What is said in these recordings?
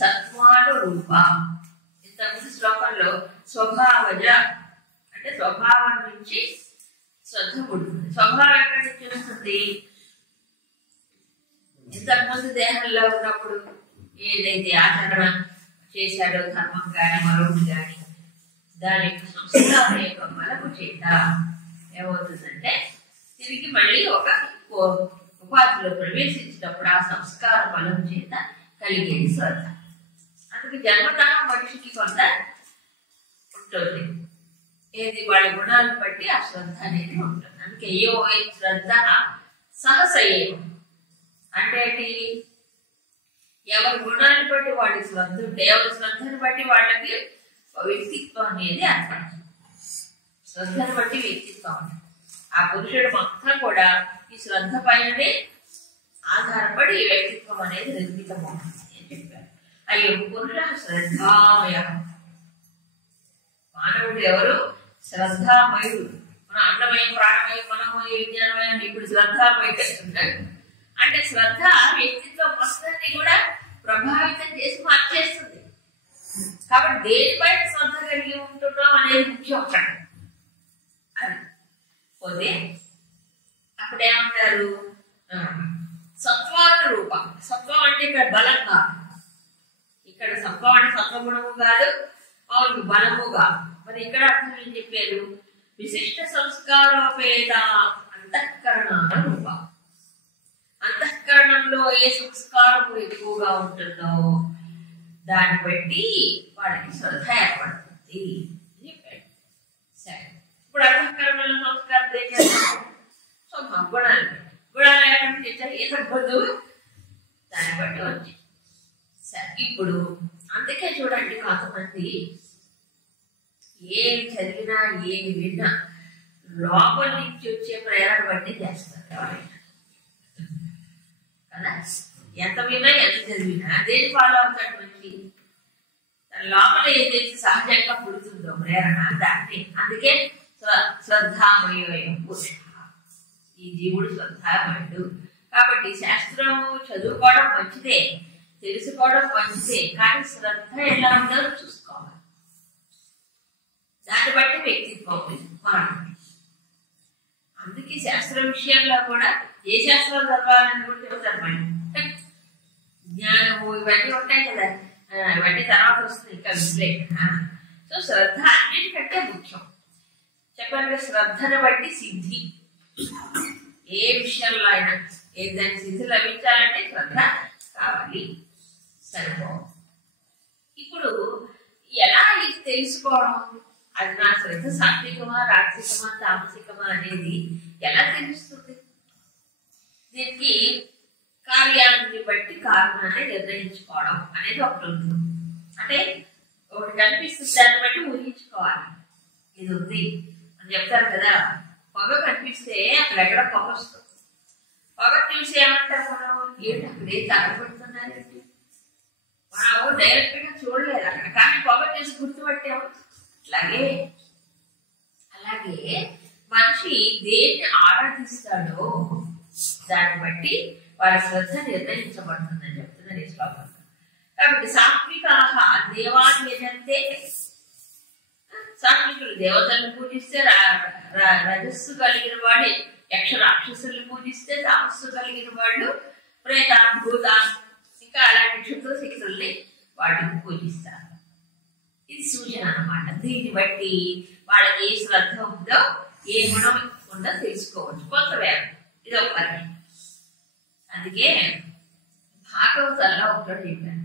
సత్వానురూప. ఇంతకుముందు శ్లోకంలో స్వభావజ అంటే స్వభావం నుంచి శ్రద్ధ పుడుతుంది. స్వభావం ఎక్కడి నుంచి వస్తుంది? ఇంతకుముందు దేహంలో ఉన్నప్పుడు ఏదైతే ఆచరణ చేశాడో ధర్మం కానీ మరొకటి కానీ దాని యొక్క సంస్కారం యొక్క బలము చేత ఏమవుతుందంటే తిరిగి మళ్ళీ ఒక ఉపాధిలో ప్రవేశించినప్పుడు ఆ సంస్కార బలం చేత కలిగేది శ్రద్ధ. అందుకే జన్మతః మనిషికి కొంత ఉంటుంది, ఏది వాళ్ళ గుణాలను బట్టి ఆ శ్రద్ధ అనేది ఉంటుంది. అందుకే యో వై శ్రద్ధ సహసయేవం అంటే ఎవరి గుణాన్ని బట్టి వాళ్ళ శ్రద్ధ ఉంటే ఎవరి శ్రద్ధను బట్టి వాళ్ళకి వ్యక్తిత్వం అనేది ఏర్పడుతుంది. శ్రద్ధను బట్టి వ్యక్తిత్వం ఉంటుంది. ఆ పురుషుడు మొత్తం కూడా ఈ శ్రద్ధ పైననే ఆధారపడి ఈ వ్యక్తిత్వం అనేది నిర్మితమవుతుంది అని చెప్పారు. అయ్యో పురుష శ్రద్ధామయ, మానవుడు ఎవరు? శ్రద్ధామయుడు. మన అన్నమయం, ప్రాణమయం, మనోమయం, విజ్ఞానమయం, ఇప్పుడు శ్రద్ధామయుడు అంటున్నాడు. అంటే శ్రద్ధ వ్యక్తిత్వం మొత్తాన్ని కూడా ప్రభావితం చేసి మార్చేస్తుంది. కాబట్టి దేనిపైన శ్రద్ధ కలిగి ఉంటున్నాం అనేది ముఖ్యం అక్కడ. పోతే అప్పుడేమంటారు? సత్వానురూప. సత్వం అంటే ఇక్కడ బలంగా, ఇక్కడ సత్వం అంటే సత్వగుణము కాదు, అవును బలముగా. మరి ఇక్కడ అర్థం ఏం చెప్పారు? విశిష్ట సంస్కారోపేత అంతఃకరణ రూప. అంతఃకరణంలో ఏ సంస్కారము ఎక్కువగా ఉంటుందో దాన్ని బట్టి వాళ్ళకి శ్రద్ధ ఏర్పడుతుంది అని చెప్పాడు. సరే, ఇప్పుడు అంతఃకరణలో సంస్కారం ఏం చేస్తారు? స్వభావం గుణాలు బట్టి. గుణాలు ఏమంటే ఇతడు దాన్ని బట్టి వచ్చి. సరే, ఇప్పుడు అందుకే చూడండి కొంతమంది ఏమి చదివినా ఏమి విన్నా లోపల నుంచి వచ్చే ప్రేరణ బట్టి చేస్తారు ఎవరైనా కదా. ఎంత విన్నా ఎంత చదివినా దేని ఫాలో అవుతాడు మనిషి? తన లోపల ఏదైతే సహజంగా పుడుతుందో ప్రేరణ దాన్ని. అందుకే శ్రద్ధామయం పురుష, ఈ జీవుడు శ్రద్ధామయుడు. కాబట్టి శాస్త్రం చదువుకోవడం మంచిదే, తెలుసుకోవడం మంచిదే, కానీ శ్రద్ధ ఎలా ఉందో చూసుకోవాలి. దాన్ని బట్టి వ్యక్తిత్వం మారుతుంది. అందుకే శాస్త్ర విషయంలో కూడా ఏ శాస్త్రం చదవాలని కూడా చెప్తారు. మళ్ళీ జ్ఞానము ఇవన్నీ ఉంటాయి కదా, ఇవన్నీ తర్వాత వస్తుంది ఇంకా విశ్లేషణ. సో శ్రద్ధ అన్నిటికంటే ముఖ్యం. చెప్పాలి, శ్రద్ధను బట్టి సిద్ధి. ఏ విషయంలో అయినా దాని సిద్ధి లభించాలంటే శ్రద్ధ కావాలి. సరిపో. ఇప్పుడు ఎలా ఇది తెలుసుకోవడం? అది నా శ్రద్ధ సాత్వికమా, రాజసికమా, తామసికమా అనేది ఎలా తెలుస్తుంది? దీనికి కార్యాన్ని బట్టి కారణాన్ని నిర్ణయించుకోవడం అనేది ఒకటి ఉంది. అంటే ఒకటి కనిపిస్తుంది, దాన్ని బట్టి ఊహించుకోవాలి. ఇది ఉంది అని చెప్తారు కదా. పొగ కనిపిస్తే అక్కడెక్కడ పొగ వస్తుంది. పొగ చూసి ఏమంటారు మనం? ఏంటి అక్కడే తగలబడుతున్నారండి, మనం డైరెక్ట్ గా చూడలేదు అక్కడ, కానీ పొగ చూసి గుర్తుపట్టాము. అలాగే మనిషి దేన్ని ఆరాధిస్తాడో దాన్ని బట్టి వారి శ్రద్ధ నిర్ణయించబడుతుందని చెప్తున్నారు ఈ శ్లోకంలో. కాబట్టి సాత్వికాహ దేవాన్ని యజంతే, సాత్వికులు దేవతలను పూజిస్తే, రజస్సు కలిగిన వాడు యక్ష రాక్షసుల్ని పూజిస్తే, తామస్సు కలిగిన వాళ్ళు ప్రేతాన్, భూతాన్, ఇంకా అలాంటి క్షుద్ర శక్తుల్ని వాటిని పూజిస్తారు. ఇది సూచన అన్నమాట. దీన్ని బట్టి వాళ్ళకి ఏ శ్రద్ధ ఉందో, ఏ గుణం ఉందో తెలుసుకోవచ్చు. కొంత వేగం ఇది ఒక పని. అందుకే భాగవతంలో ఒకటి చెప్పాను,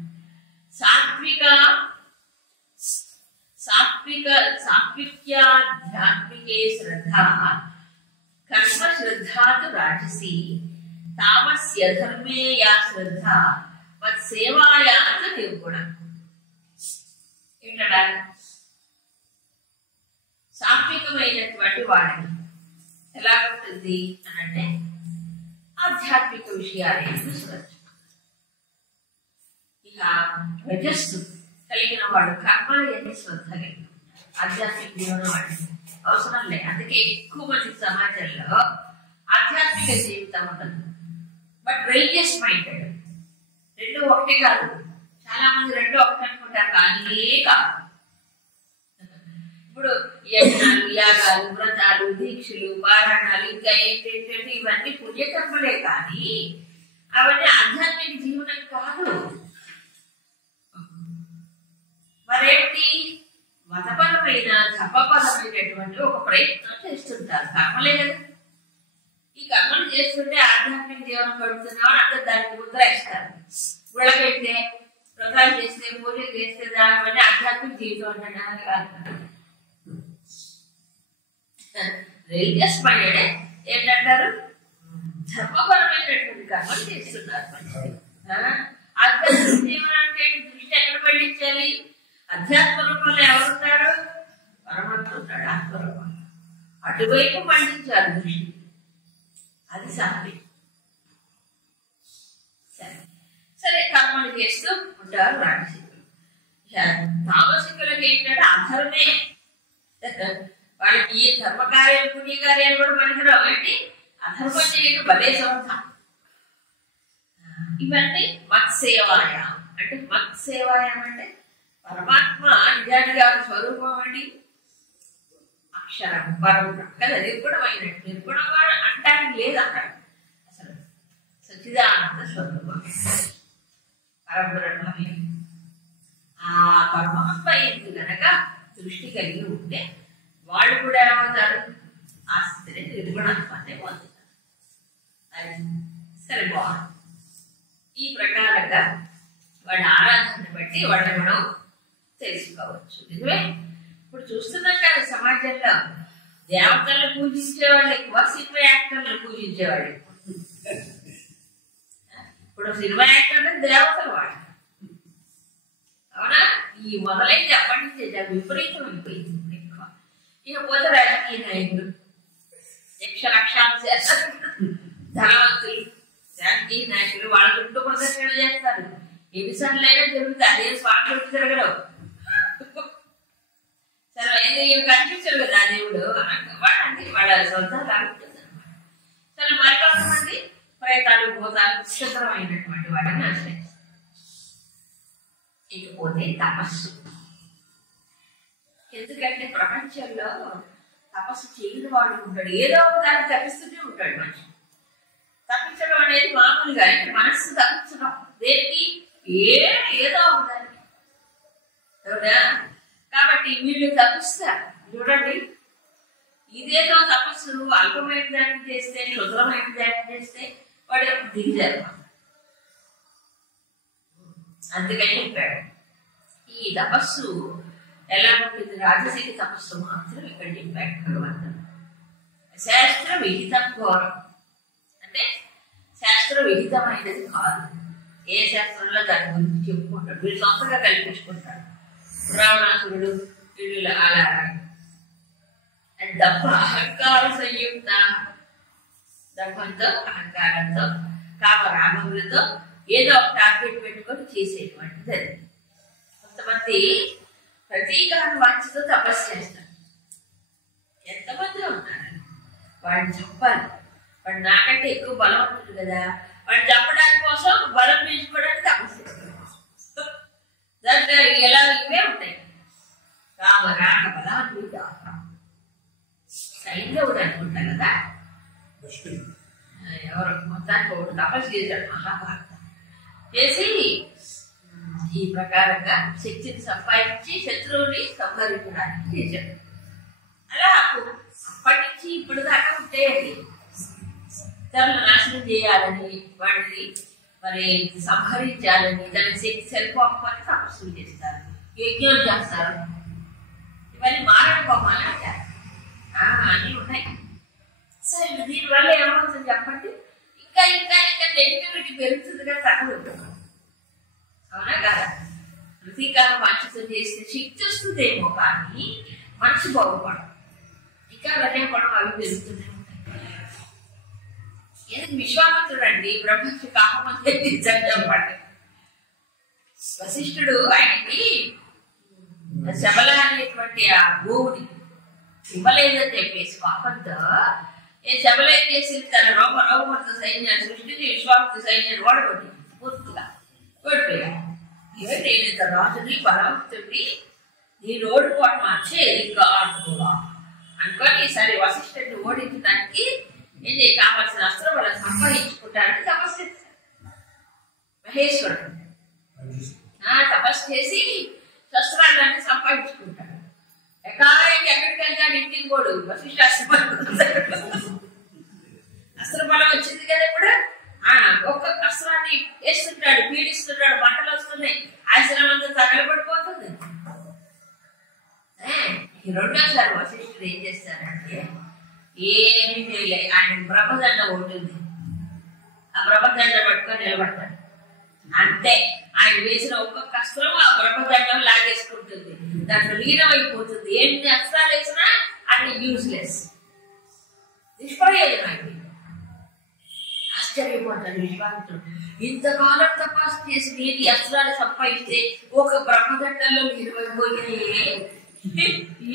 సాత్విక్యాధ్యాత్మికే శ్రద్ధ కర్మ శ్రద్ధాతు రాజసి తామస్య ధర్మే యా శ్రద్ధ మత్సేవాయాత నిర్గుణం. ఏంటడా? సాత్వికమైనటువంటి వాడిని ఎలా ఉంటుంది అని అంటే ఆధ్యాత్మిక విషయాలు శ్రద్ధ. ఇక రజస్సు కలిగిన వాడు కర్మలు ఎన్ని శ్రద్ధ కలిగిన ఆధ్యాత్మిక జీవనం వాడి అవసరం లేదు. అందుకే ఎక్కువ మంది సమాజంలో ఆధ్యాత్మిక జీవితం ఉండదు, బట్ రిలీజియస్ మైండెడ్. రెండు ఒకటి కాదు, చాలా మంది రెండో ఒకటి అనుకుంటారు, కానీ కాదు. ఇప్పుడు యజ్ఞాలు, యాగాలు, వ్రతాలు, దీక్షలు, పారాయణాలు, ఇంకా ఏంటంటే ఇవన్నీ పుణ్యకర్మలే, కానీ అవన్నీ ఆధ్యాత్మిక జీవనం కాదు. మరేమిటి? మతపరమైన జపపరమైనటువంటి ఒక ప్రయత్నం చేస్తుంటారు, కర్మలే కదా. ఈ కర్మలు చేస్తుంటే ఆధ్యాత్మిక జీవనం గడుపుతున్నాం అంటే దానికి ముద్ర ఇస్తారు. గుళ్ళకెళ్తే, వ్రతాలు చేస్తే, పూజలు చేస్తే దానివల్ల ఆధ్యాత్మిక జీవితం ఉండడానికి కాదు. రిలీజియస్ మైండెడ్ ఏంటంటారు? ధర్మపరమైనటువంటి కర్మలు చేస్తున్నారు. ఆధ్యాత్మిక జీవనం అంటే దృష్టి ఎక్కడ పండించాలి? అధ్యాత్మ రూపంలో ఎవరున్నాడు? పరమాత్మ ఉన్నాడు, ఆత్మరూపంలో. అటువైపు పండించాలి దృష్టి. అది సాధి. సరే, కర్మలు చేస్తూ ఉంటారు రాజసికులు. తామసికులకి ఏంటంటే అధర్మే. వాళ్ళకి ఈ ధర్మకార్యాలు, పుణ్యకార్యాలు కూడా పనికిరావు. ఏంటి? అధర్మం చేయడం భలే సమర్థం. ఇవన్నీ మత్సేవాయం అంటే, మత్సేవాయం అంటే పరమాత్మ నిజానికి ఆ స్వరూపం అండి అక్షరం, పరబ్రహ్మ కదా. నిర్గుణమైనట్టు, నిర్గుణంగా అంటానికి లేదు అక్కడ. అసలు సచ్చిదానంద స్వరూపం పరబ్రహ్మమే. ఆ పరమాత్మ ఎందుకు గనక దృష్టి కలిగి ఉంటే వాళ్ళు కూడా ఏమవుతారు? ఆ స్థితిని నిర్గుణత్వాన్ని పొందుతారు. అది సరే, బాగుంది. ఈ ప్రకారంగా వాళ్ళ ఆరాధన బట్టి వాళ్ళని మనం తెలుసుకోవచ్చు. నిజమే. ఇప్పుడు చూస్తున్నాం కదా సమాజంలో దేవతలను పూజించేవాళ్ళు ఎక్కువ, సినిమా యాక్టర్లు పూజించేవాళ్ళు ఎక్కువ. ఇప్పుడు సినిమా యాక్టర్లు దేవతలు వాళ్ళు, అవునా? ఈ మొదలైంది అప్పటి నుంచి విపరీతం అయిపోయింది ఎక్కువ. ఇకపోతే రాజకీయ నాయకులు, యక్ష లక్షాలు చేస్తారు, ధనవంతులు, రాజకీయ నాయకులు వాళ్ళ చుట్టూ ప్రదర్శనలు చేస్తారు. ఎన్నిసార్లైనా జరుగుతుంది, అదే స్వామి తిరగడం. సరే, ఏం కనిపించరు కదా ఆ దేవుడు, వాడండి వాళ్ళ సొంతంగా అనిపిస్తుంది అనమాట. సరే, మరికొంతమంది ప్రేతాలు, భూతాలు, విచిత్రమైనటువంటి వాటిని ఆశ్రయిస్తారు. ఇకపోతే తపస్సు. ఎందుకంటే ప్రపంచంలో తపస్సు చేయని వాడు ఉంటాడు, ఏదో ఒక దాన్ని తప్పిస్తూనే ఉంటాడు మనిషి. తప్పించడం అనేది మామూలుగా, అంటే మనస్సు తప్పించడం దేనికి? ఏదో ఒక దానికి. కాబట్టి వీళ్ళు తప్పిస్తారు. చూడండి, ఇదేదో తపస్సు అల్పమైన దాన్ని చేస్తే, క్షుద్రమైన దాన్ని చేస్తే వాడు దిగిజారు. అందుకని చెప్పాడు ఈ తపస్సు ఎలా ఉంటుంది? రాజసిక తపస్సు మాత్రం ఇక్కడ చెప్పాడు భగవంతుడు. శాస్త్ర విహితం ఘోరం అంటే శాస్త్ర విహితమైనది కాదు. ఏ శాస్త్రంలో దాని గురించి చెప్పుకుంటాడు, వీళ్ళు సొంతంగా కల్పించుకుంటాడు. రావణాసురుడు వీళ్ళు అలా దప్ప అహంకార సంయుక్త, దప్పంతో, అహంకారంతో, కామరాగములతో ఏదో ఒక టార్గెట్ పెట్టుకొని చేసేటువంటిది అది. కొంతమంది ప్రతీకార వాంఛతో తపస్సు చేస్తారు. ఎంతమంది ఉన్నారు? వాడిని చంపాలి, వాడు నాకంటే ఎక్కువ బలం ఉంటుంది కదా, వాడిని చంపడానికి కోసం బలం పెంచుకోవడానికి తపస్సు చేస్తారు. దాంట్లో ఎలా ఇవే ఉంటాయి, రామ రాగ బలాన్విత. సైంధవుడు అనుకుంటా కదా, ఎవరు మొత్తానికి ఒకటి తపస్సు చేశాడు మహాభారతం చేసి ఈ ప్రకారంగా శక్తిని సంపాదించి శత్రువుని సంహరించడానికి చేశాడు. అలా అప్పటి నుంచి ఇప్పుడు దాకా ఉంటాయండి. తనను నాశనం చేయాలని, వాడిని మరి సంహరించాలని, తన శక్తి సరిపోకపోతే తపస్సులు చేస్తారు, యజ్ఞాలు చేస్తారు. ఇవన్నీ మారణ బొమ్మలు అంటారు. అన్నీ ఉన్నాయి. సరే, దీనివల్ల ఏమవుతుంది చెప్పండి? ఇంకా ఇంకా ఇంకా నెగిటివిటీ పెరుగుతుంది కదా, తగ్గదు. అవునా కదా? ప్రతీకారం వాంఛతో చేస్తే శక్తి వస్తుందేమో, కానీ మనిషి బాగుపడదు. ఇంకా రజపడం అవి పెరుగుతూనే ఉంటాయి. ఏది విశ్వామిత్రుడు అండి బ్రహ్మకి కాకమంది చెప్పండి. వశిష్ఠుడు ఆయనకి శబల అనేటువంటి ఆ భూమిని ఇవ్వలేదని చెప్పేసి పాపంతో శబల ఏం చేసి తన రోమర్త సైన్యాన్ని సృష్టించి విశ్వామిత్ర సైన్యాన్ని ఓడగొట్టి పూర్తిగా ఓడిపోయాడు. నేను ఇంత రాజుని బలవంతుడిని నీ ఓడిపోవడం వచ్చేది కాదు అనుకొని ఈసారి వశిష్ఠుడిని ఓడించడానికి ఏంటి కావాల్సిన అస్త్రబలం సంపాదించుకుంటారని తపస్సు చేశారు మహేశ్వరుడు. తపస్సు చేసి శస్త్రాలన్నీ సంపాదించుకుంటాడు. ఎక్కడికి వెళ్తాడు ఇంటికి పోడు వశిష్ఠ అస్త్రబలం వచ్చింది కదా ఇప్పుడు. ఒక్కొక్క అస్త్రాన్ని వేస్తుంటాడు, పీడిస్తున్నాడు, బట్టలు వస్తున్నాయి, ఆశ్రమం అంతా తగలబడిపోతుంది. రెండోసారి వశిష్ఠుడు ఏం చేస్తారంటే ఏమి చేయలే, ఆయన బ్రహ్మదండ ఉంటుంది, ఆ బ్రహ్మదండ పట్టుకొని నిలబడతాడు అంతే. ఆయన వేసిన ఒక్కొక్క అస్త్రం ఆ బ్రహ్మదండం లాగేసుకుంటుంది, దాంట్లో లీనమైపోతుంది. ఎన్ని అస్త్రాలు వేసినా అన్ని యూజ్లెస్, నిష్ప్రయోజనం. ఆశ్చర్యపోతాడు విశ్వామిత్రుడు. ఇంతకాలం తపస్సు చేసి నేను అస్త్రాలు సంపాదిస్తే ఒక బ్రహ్మదండంలో లీనమైపోయాయే,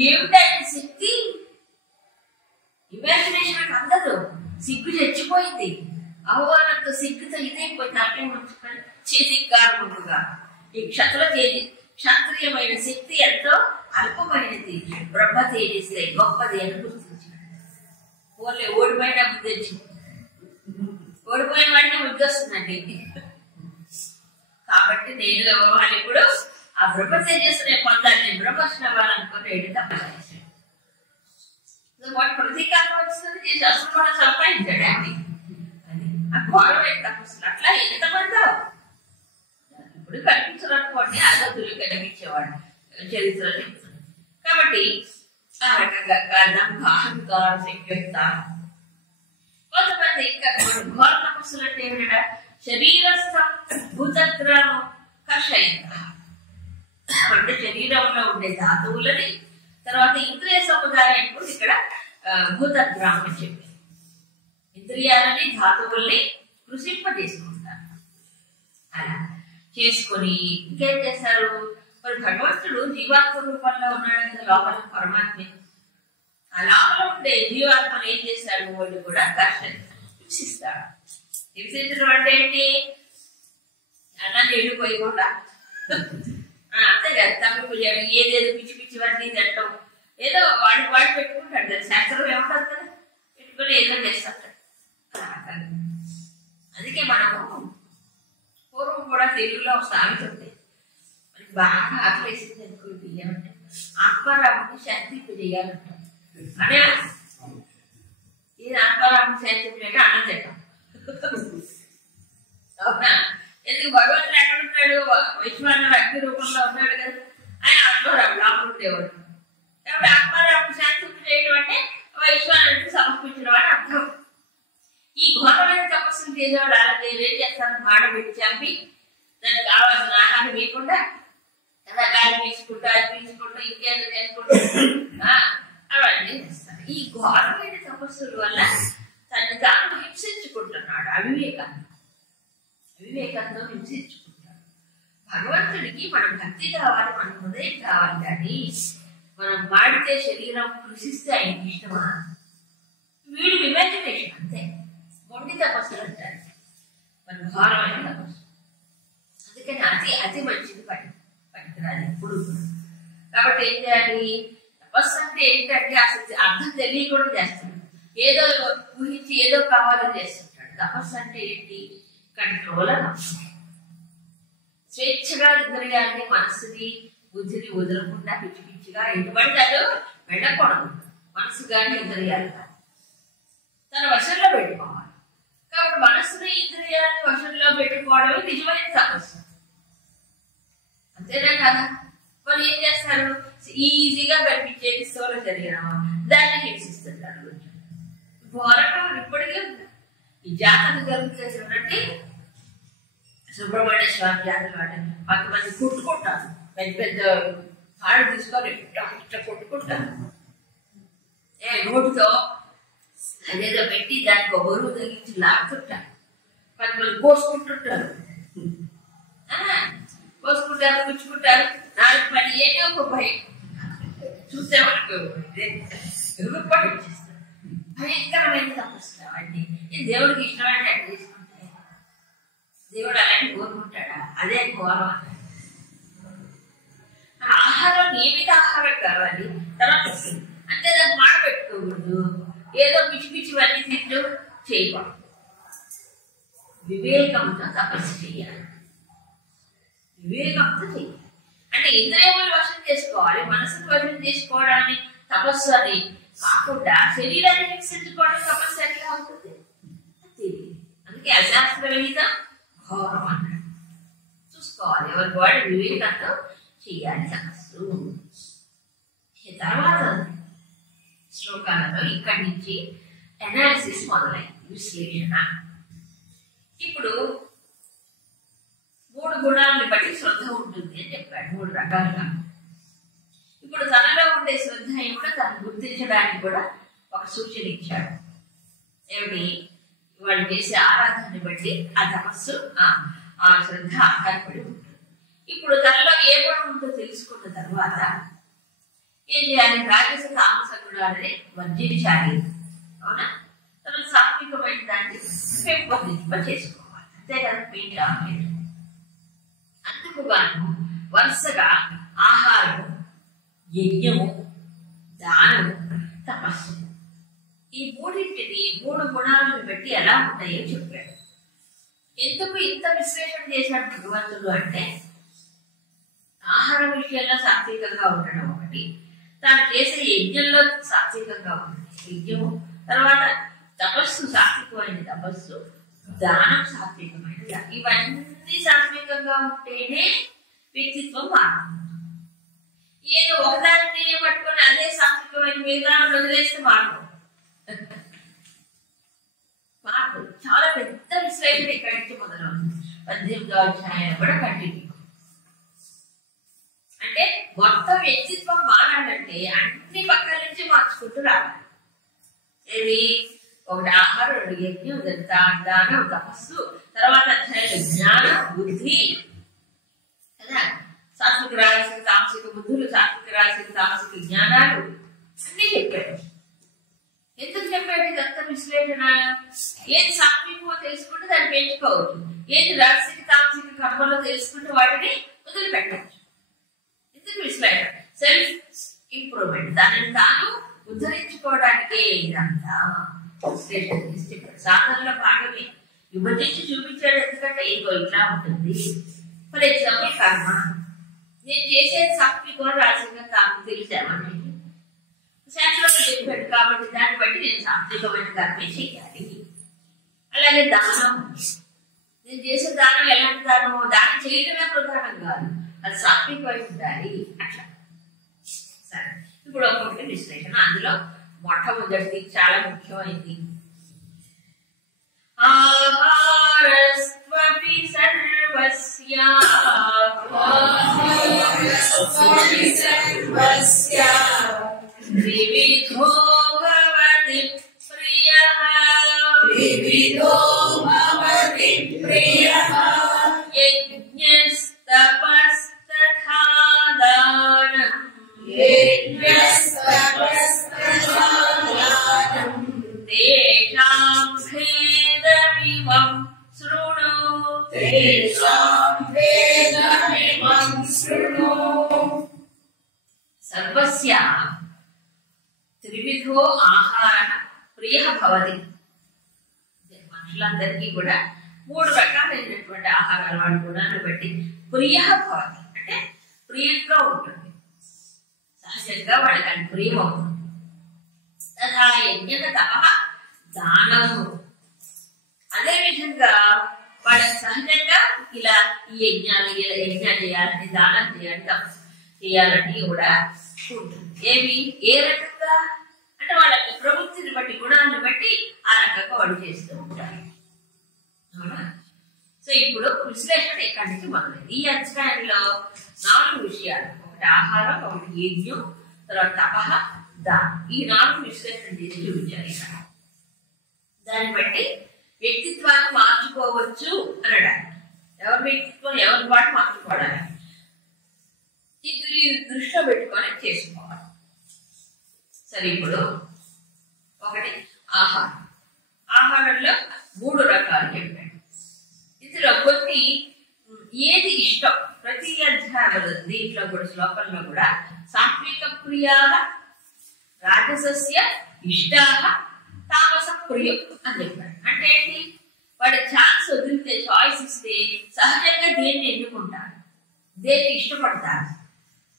ఏమిటంటే శక్తి ఇమాజినేషన్ అందదు. సిగ్గు చచ్చిపోయింది, అవమానంతో సిగ్గుతో ఇదైపోయింది. అట్లే ఉంచుకొని చిదిగ్గారుగా ఈ క్షత్రియమైన శక్తి ఎంతో అల్పమైనది, బ్రహ్మ తేజస్సే గొప్పది అని గుర్తించాడు. ఓన్లీ ఓడిపోయిన బుద్ధి వచ్చింది, ఓడిపోయిన వాడిని బుద్ధి వస్తుందండి. కాబట్టి నేను వాళ్ళు ఇప్పుడు ఆ బ్రహ్మ తేజస్సునే పొందాలి, నేను బ్రహ్మర్షి అవ్వాలనుకుని తప్ప వాటి ప్రతీకారం వస్తుంది చేసి అసలు మనం సంపాదించాడు అది. అది ఆ ఘోరమైన తపస్సులు అట్లా ఎంతమందో ఇప్పుడు కనిపించాలనుకోండి, అగతులు కనిపించేవాడు చరిత్ర చెప్తుంది. కాబట్టి ఆ రకంగా అహంకార సంయుక్త. కొంతమంది ఇంకా ఘోర తపస్సులు అంటే ఏమిట, శరీరస్థ భూతగ్రహం కషయంత అంటే శరీరంలో ఉండే ధాతువులని, తర్వాత ఇంద్రియ సముదాయాన్ని కూడా ఇక్కడ భూతగ్రామం అని చెప్పి ఇంద్రియాలని ధాతువుల్ని కృషింపజేసుకుంటారు. అలా చేసుకొని ఇంకేం చేస్తారు, మరి భగవంతుడు జీవాత్మ రూపంలో ఉన్నాడు కదా లోపల పరమాత్మ. ఆ లోపల ఉండే జీవాత్మను ఏం చేస్తాడు, వాళ్ళు కూడా హింసిస్తాడు. హింసించడం అంటే ఏంటి, అన్నం నీళ్లు పోయకుండా అంతే కదా, తప్పు చేయడం, ఏదేదో పిచ్చి పిచ్చి వాటిని తింటాం, ఏదో వాడు పెట్టుకుంటాడు కదా, శాస్త్రం ఏమంటారు కదా, పెట్టుకుని ఏదో చేస్తాడు. అందుకే మనము పూర్వం కూడా తెలుగులో సామెత ఉంది, మనకి బాగా ఆకలేసింది అనుకోండి, ఏమంటే ఆత్మారాముని శాంతింపు చేయాలంటాం. అనే ఇది ఆత్మారాముని శాంతింపు అంటే అన్నం తింటాం. అవునా, ఎందుకు భగవంతుడు ఎక్కడ ఉన్నాడు, విశ్వాన్ని అగ్ని రూపంలో ఉన్నాడు కదా, ఆయన ఆత్మారాముడు లోపల ఉండేవాడు. కాబట్టి ఆత్మారాముడు శాంతింపు చేయడం అంటే విశ్వాన్ని సమర్పించడం అని అర్థం. ఈ ఘోరమైన తపస్సులు చేసేవాడు అలాగే ఏం చేస్తాను, మాడ పెట్టి చంపి దానికి కావాల్సిన ఆహారం వేయకుండా కదా గాలి పీల్చుకుంటా ఇంకేదో చేసుకుంటా అవన్నీ చేస్తాడు. ఈ ఘోరమైన తపస్సుల వల్ల తను తాను హింసించుకుంటున్నాడు, అవివేకంతో హింసించుకుంటాడు. భగవంతుడికి మనం భక్తి కావాలి, మన హృదయం కావాలి, కానీ మనం వాడితే శరీరం కృషిస్తే ఆయనకి ఇష్టమా, వీడి ఇమాజినేషన్ అంతే. మొండి తపస్సులు అంటారు, మన ఘోరమైన తపస్సు. అందుకని అతి మంచిది పనికిరాదు ఎప్పుడు. కాబట్టి ఏం చేయాలి, తపస్సు అంటే ఏంటంటే అసలు అర్థం తెలియకుండా చేస్తాడు, ఏదో ఊహించి ఏదో కావాలని చేస్తుంటాడు. తపస్సు అంటే ఏంటి, కంట్రోల్ అని వస్తుంది. స్వేచ్ఛగా ఇంద్రియాన్ని మనసుని బుద్ధిని వదలకుండా పిచ్చి పిచ్చిగా ఎటువంటి అది వెళ్ళకూడదు. మనసు కానీ ఇంద్రియాలు కానీ తన వశంలో పెట్టుకోవాలి. కాబట్టి మనసుని ఇంద్రియాన్ని వశంలో పెట్టుకోవడమే నిజమైన తపస్సు, అంతేనా కదా. మరి ఏం చేస్తారు, ఈజీగా కనిపించేది స్థూల శరీరం, దాన్ని హింసిస్తుంటారు. ఘోరంగా ఇప్పటికే ఉంది. ఈ జాతర జరుగుతుంది చూడండి, సుబ్రహ్మణ్య స్వామి జాతర వాటి కొంతమంది కుట్టుకుంటారు, పెద్ద పెద్ద కాళ్ళు తీసుకొని ఇట్లా కొట్టుకుంటారు, నోటితో అదేదో పెట్టి దానికి ఒక బరువు తగ్గించి లాగుతుంటారు. కొంతమంది కోసుకుంటుంటారు, పుచ్చుకుంటారు, 4 పని ఏదో ఒక భయం చూస్తే మనకు వచ్చేస్తారు. భయంకరమైన తపస్సు అవన్నీ. దేవుడికి ఇష్టమైన అట్లా తీసుకుంటే దేవుడు అలాంటి కోరుకుంటాడా, అదే ఘోరం. నియమిత ఆహారం కావాలి. తర్వాత అంటే దాన్ని మాట పెట్టుకోకూడదు, ఏదో పిచ్చి పిచ్చివన్నీ తింటూ చేయకూడదు. వివేకంతో తపస్సు చేయాలి. వివేకంతో చేయాలి అంటే ఇంద్రియములు వశం చేసుకోవాలి. మనసును వశం చేసుకోవడాన్ని తపస్సు అని కాకుండా శరీరాన్ని వికసించుకోవడం తపస్సు ఎట్లా అవుతుంది తెలియదు. అందుకే అశాస్త్ర విహితం ఘోరం అన్నాడు. చూసుకోవాలి, ఎవరికి వాడు వివేకంతో చేయాలి తపస్సు. తర్వాత శ్లోకాలలో ఇక్కడి నుంచి అనాలిసిస్ మొదలైంది, విశ్లేషణ. ఇప్పుడు 3 గుణాలను బట్టి శ్రద్ధ ఉంటుంది అని చెప్పాడు, 3 రకాలుగా. ఇప్పుడు తనలో ఉండే శ్రద్ధ ఏమిటో తను గుర్తించడానికి కూడా ఒక సూచన ఇచ్చాడు. ఏమిటి? వాళ్ళు చేసే ఆరాధనని బట్టి ఆ తపస్సు ఆ శ్రద్ధ ఆధారపడి ఉంటుంది. ఇప్పుడు తనలో ఏ గుణం ఉందో తెలుసుకున్న తర్వాత ఏం చేయాలి? రాజస తామస గుణాలని వర్జించాలి. అవునా? తన సాత్వికమైన దాన్ని పెంపొందింప చేసుకోవాలి. అంతే కదా పెయింట్ ఆపలేదు. అందుకు గాను వరుసగా ఆహారము, యజ్ఞము, దానము, తపస్సు ఈ 3 గుణాలను బట్టి ఎలా ఉంటాయో చెప్పాడు. ఎందుకు ఇంత విశ్లేషణ చేశాడు భగవంతుడు అంటే ఆహారం విషయంలో సాత్వికంగా ఉండడం ఒకటి, తాను చేసే యజ్ఞంలో సాత్వికంగా ఉంటుంది యజ్ఞము, తర్వాత తపస్సు సాత్వికమైన తపస్సు, దానం సాత్వికమైన ఇవన్నీ సాత్వికంగా ఉంటేనే వ్యక్తిత్వం మారుతుంది. ఏదో ఒకదాన్ని పట్టుకొని అదే సాత్వికమైన విధానం వదిలేస్తే మార్పు. చాలా పెద్ద విశ్లేషణ ఇక్కడి నుంచి మొదలవుతుంది. 18వ అధ్యాయం కూడా కంటిన్యూ. అంటే మొత్తం వ్యక్తిత్వం మారాలంటే అన్ని పక్కల నుంచి మార్చుకుంటూ రావాలి. ఏది? ఒకటి ఆహారం, 2 యజ్ఞం, దానం, తపస్సు, తర్వాత అధ్యాయంలో జ్ఞానం, బుద్ధి కదా, సాత్విక రాజసిక తామసిక బుద్ధులు, సాత్విక రాజసిక తామసిక జ్ఞానాలు అన్ని చెప్పాడు. ఎందుకు చెప్పాడు ఇదంతా విశ్లేషణ? ఏది సాత్వికమో తెలుసుకుంటే దాన్ని పెంచుకోవచ్చు, ఏది రాజసిక తామసిక కర్మలో తెలుసుకుంటే వాటిని వదిలిపెట్టవచ్చు. ఎందుకు విశ్లేషణ? సెల్ఫ్ ఇంప్రూవ్మెంట్, దానిని తాను ఉద్ధరించుకోవడానికే ఇదంతా విశ్లేషణ చేసి చెప్పాడు. సాధనలో భాగమే విభజించి చూపించాడు. ఎందుకంటే ఇగో ఇట్లా ఉంటుంది. ఫర్ ఎగ్జాంపుల్ కర్మ, నేను చేసేది సాత్వికం రాజసిక తాము తెలిసామని శాస్త్రంలో చెప్పాడు కాబట్టి దాన్ని బట్టి నేను సాత్వికమైన కర్మే చేయాలి. అలాగే దానం, నేను చేసే దానం ఎలాంటి దానమో దానం చేయటమే ప్రధానం కాదు, అది సాత్వికమై ఉండాలి. అట్లా సరే, ఇప్పుడు ఒక్కొక్కటి విశ్లేషణ. అందులో మొట్టమొదటిది చాలా ముఖ్యమైనది. ఆహారస్త్వపి సర్వస్య త్రివిధో భవతి ప్రియః యజ్ఞస్తపస్తథా దానం తేషాం భేదమిమం శృణు. సర్వస్య త్రివిధో ఆహార ప్రియ భవతి. మనుషులందరికీ కూడా 3 రకాలైనటువంటి ఆహారాలు వాడి గుణాన్ని బట్టి ప్రియ భవతి అంటే ప్రియంగా ఉంటుంది, సహజంగా వాళ్ళకి అది ప్రియం అవుతుంది. తథా యజ్ఞ తపః దానము, అదేవిధంగా వాళ్ళకి సహజంగా ఇలా ఈ యజ్ఞాలు చేయాలని, దానం చేయాలని, తపస్సు చేయాలని కూడా ఉంటుంది. ఏమి ఏ రకంగా అంటే వాళ్ళ ప్రవృత్తిని బట్టి, గుణాన్ని బట్టి ఆ రకంగా వాళ్ళు చేస్తూ ఉంటారు. సో ఇప్పుడు విశ్లేషణ ఇక్కడి నుంచి మొదలైంది. ఈ అధ్యాయంలో 4 విషయాలు, ఒకటి ఆహారం, ఒకటి యజ్ఞం, తర్వాత తపః, దానం, ఈ 4 విశ్లేషణ చేసి చూపించారు. ఇక్కడ దాన్ని బట్టి వ్యక్తిత్వాన్ని మార్చుకోవచ్చు అనడానికి, ఎవరి వ్యక్తిత్వం ఎవరి పాటు మార్చుకోవడానికి ఇది దృష్టిలో పెట్టుకొని చేసుకోవాలి. సరే, ఇప్పుడు ఒకటి ఆహారం. ఆహారంలో 3 రకాలు చెప్పాడు. ఇందులో కొన్ని ఏది ఇష్టం ప్రతి అధ్యాయం దీంట్లో కూడా శ్లోకంలో కూడా సాత్విక ప్రియా రాజసస్య ఇష్టా తామస ప్రియం అని చెప్పాడు. అంటే ఏంటి, వాడి ఛాన్స్ వదిలితే చాయిస్ ఇస్తే సహజంగా దేన్ని ఎన్నుకుంటారు, దేన్ని ఇష్టపడతారు,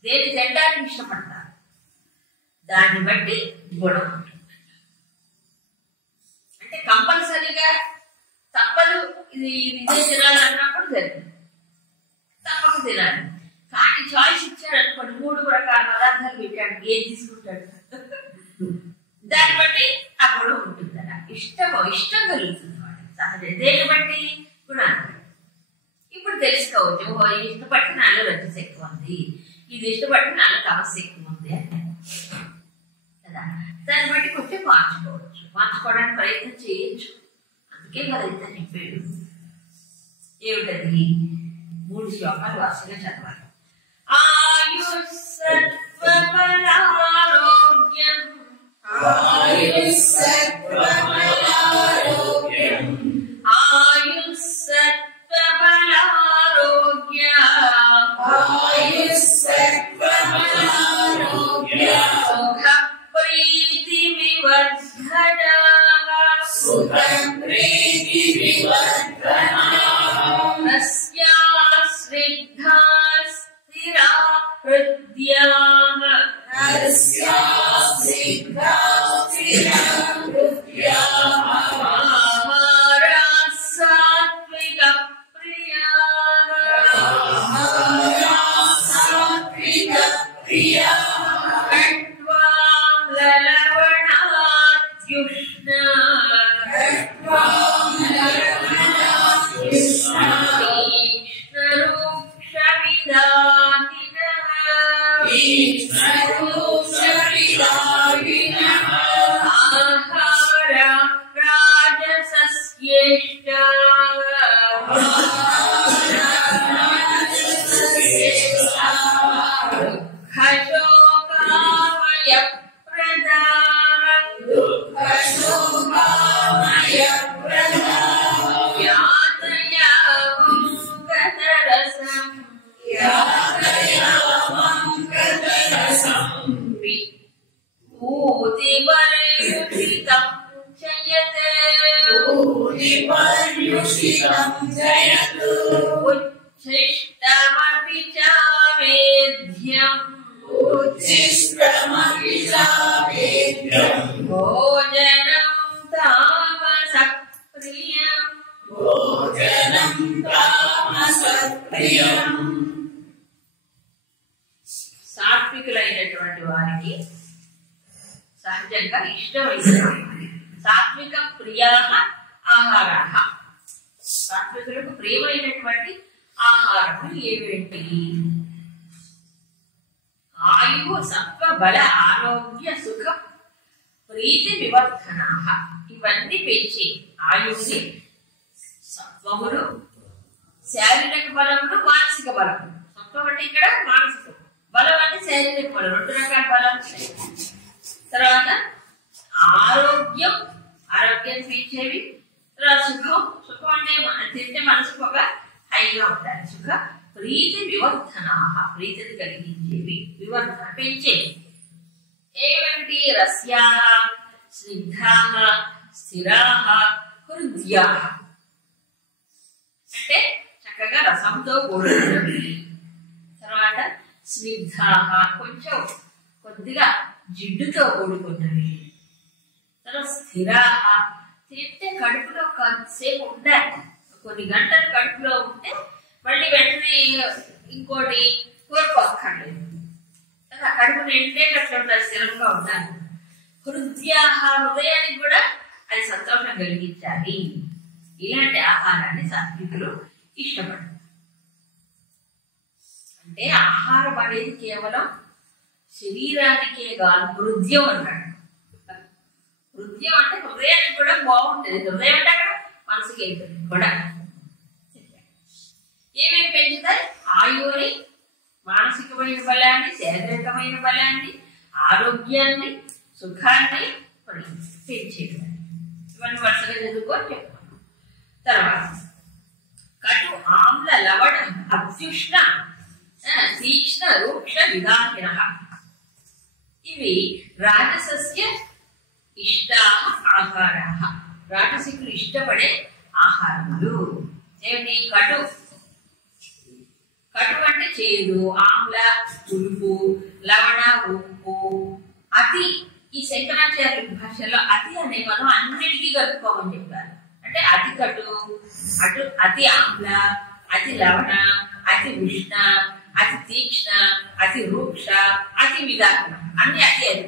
దేన్ని తినడానికి ఇష్టపడతారు, దాన్ని బట్టి గుణం ఉంటుంది. అంటే కంపల్సరీగా తప్పదు ఇది ఇదే తినాలన్నప్పుడు జరిగింది తప్పక తినాలి. కానీ చాయిస్ ఇచ్చాడు అనుకోండి, 3 రకాల పదార్థాలు పెట్టాడు, ఏం తీసుకుంటాడు దాన్ని బట్టి ఆ గుణం ఉంటుంది కదా. ఇష్టం కలుగుతుంది వాడికి సహజం. దేన్ని బట్టి గుణాన్ని బట్టి. ఇప్పుడు తెలుసుకోవచ్చు, ఇది ఇష్టపడితే నాలో రజస్ ఎక్కువ ఉంది, ఇది ఇష్టపడితే నాలో తమస్సు ఎక్కువ ఉంది కదా. దాన్ని బట్టి కొంచెం మార్చుకోవడానికి ప్రయత్నం చేయొచ్చు. అందుకే కదా ఇంత చెప్పాడు. ఏమిటది? 3 శ్లోకాలు వరుసగా చదవాలి. ఆయుస్సత్వబలారోగ్యం సుఖప్రీతి వివర్ధనా స్నిగ్ధా స్థిరా హృద్యాః ఆహారాः సాత్విక ప్రియాః ఖట్వామ్లలవణాత్యుష్ణా ఆహార రాజసస్యేష్ట దుఃఖశోకామయ ప్రదాః యాతయామం గతరసం జయతు ఉచ్ఛిష్టమపి చావేద్యం భోజనం తామస ప్రియం. సాత్వికులైనటువంటి వారికి సహజంగా ఇష్టమైన సాత్విక ప్రియా ఆహారాః, సాత్వికులకు ప్రియమైనటువంటి ఆహారము ఏవేంటి? ఆయు సత్వ బల ఆరోగ్య సుఖ ప్రీతి వివర్ధనాః. ఇవన్నీ పెంచి ఆయుష్ని, సత్వమును, శారీరక బలమును, మానసిక బలము. సత్వం అంటే ఇక్కడ మానసిక బలం అంటే శారీరక బలం, 2 రకాల బలం. తర్వాత ఆరోగ్యం పెంచేవి. తర్వాత సుఖం అంటే తింటే మనసుకు ఒక హైగా ఉంటాయి. సుఖ ప్రీతి వివర్ధనాః, ప్రీతిని కలిగించేవి, వివర్ధన పెంచేవి. ఏమిటి? రస్యాః స్నిగ్ధాః స్థిరాః హృద్యాః. అంటే చక్కగా రసంతో కూడుకున్నవి. తర్వాత స్నిగ్ధాః కొద్దిగా జిడ్డుతో కూడుకున్నవి. తర్వాత స్థిరాః, తింటే కడుపులో కొంతసేపు ఉండాలి, కొన్ని గంటలు కడుపులో ఉంటే మళ్ళీ వెంటనే ఇంకోటి కోరుకోక్కర్లేదు. కడుపు నిండేటట్లు ఉండాలి, స్థిరంగా ఉండాలి. హృద్యాః, హృదయానికి కూడా అది సంతోషం కలిగించాలి. ఇలాంటి ఆహారాన్ని సాత్వికులు ఇష్టపడతారు. అంటే ఆహారం అనేది కేవలం శరీరానికే కాదు, హృదయం అన్నాడు. హృదయం అంటే హృదయానికి కూడా బాగుంటుంది. హృదయం అంటే అక్కడ మనసుకి వెళ్తుంది కూడా. ఏమేమి పెంచుతాయి? ఆయువుని, మానసికమైన బలాన్ని, శారీరకమైన బలాన్ని, ఆరోగ్యాన్ని, సుఖాన్ని పెంచేది. ఇవన్నీ వరుసగా చదువుకొని చెప్పుకున్నాం. తర్వాత కటు ఆమ్ల లవణ అత్యుష్ణ తీక్ష్ణ రూక్ష విదాహిన. ఇవి రాజసస్య ఇష్టా ఆహారా, రాజసికులు ఇష్టపడే ఆహారములు. ఏమిటి? కటు. కటు అంటే చేదు, ఆమ్ల పులుపు, లవణ ఉప్పు, అతి. ఈ శంకరాచార్య భాషలో అతి అనే పదం అన్నిటికీ కలుపుకోమని చెప్పారు. అంటే అతి కటు, అతి ఆమ్ల, అతి లవణ, అతి ఉష్ణ, అతి తీక్ష్ణ, అతి రూక్ష, అతి విదాహన, అన్ని అతి అది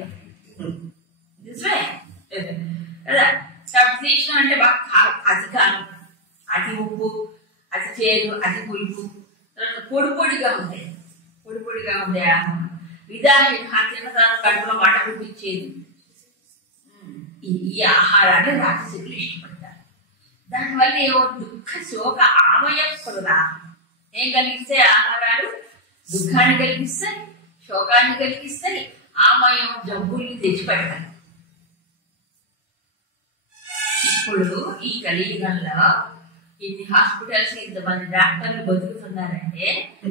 నిజమే కదా. కాబట్టి తీక్ష్ణ అంటే బాగా కారం, అతి కారం, అతి ఉప్పు, అతి చేదు, అతి పులుపు. తర్వాత పొడి పొడిగా ఉంటాయి, పొడి పొడిగా ఉండే ఆహారం. విదాహన తిన్న తర్వాత కడుపులో మాట పుట్టించేది. ఈ ఆహారాన్ని రాక్షసులు ఇష్టపడతారు. దానివల్ల ఏవో దుఃఖ శోక ఆమయ ప్రదా. ఏం కలిగిస్తాయి ఆహారాలు? దుఃఖాన్ని కలిగిస్తాయి, శోకాన్ని కలిగిస్తాయి, ఆమయం జబ్బుల్ని తెచ్చిపెడతాయి. ఇప్పుడు ఈ కలియుగంలో ఇన్ని హాస్పిటల్స్ ఇంతమంది డాక్టర్లు బతుకుతున్నారంటే